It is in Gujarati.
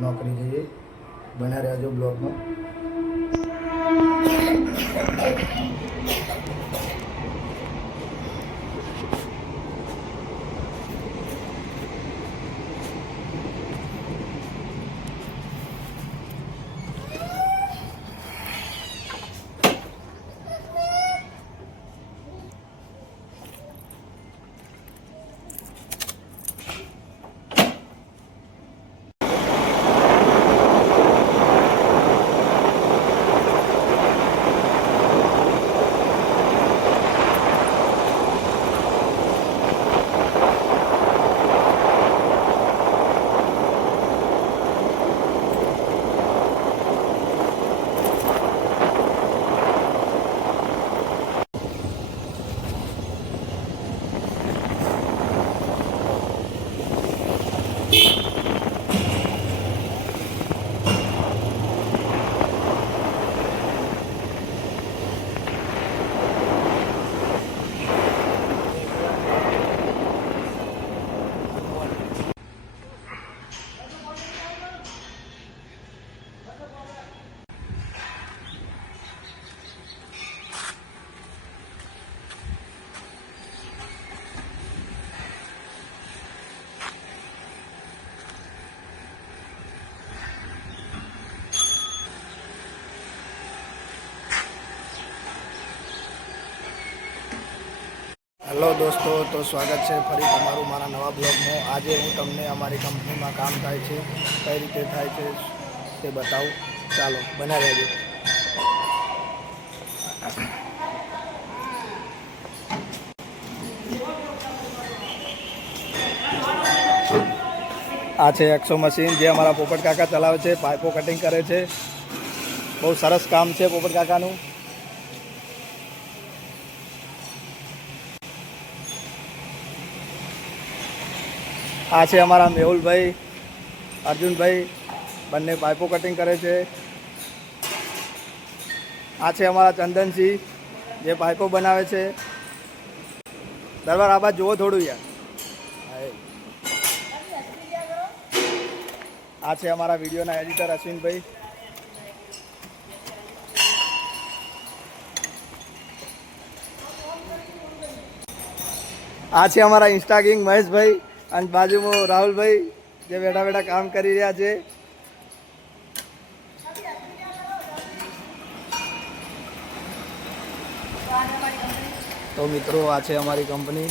નોકરી જઈએ. બન્યા રહેજો બ્લોગમાં. હેલો દોસ્તો, તો સ્વાગત છે ફરી તમારું મારા નવા બ્લોગમાં. આજે હું તમને અમારી કંપનીમાં કામ થાય છે, કઈ રીતે થાય છે તે બતાવું. ચાલો બન્યા રહેજો. આ છે એક્સો મશીન, જે અમારા પોપટ કાકા ચલાવે છે. પાઇપો કટિંગ કરે છે. બહુ સરસ કામ છે પોપટ કાકાનું. આ છે અમારા મેહુલભાઈ, અર્જુનભાઈ, બંને પાઇપો કટિંગ કરે છે. આ છે અમારા ચંદનસિંહ, જે પાઇપો બનાવે છે. દરબાર આ બાજુ જુઓ થોડું યાર. આ છે અમારા વિડીયોના એડિટર અશ્વિનભાઈ. આ છે અમારા ઇન્સ્ટા કિંગ મહેશભાઈ, અને બાજુમાં રાહુલભાઈ, જે બેઠા બેઠા કામ કરી રહ્યા છે. તો મિત્રો, આ છે અમારી કંપની.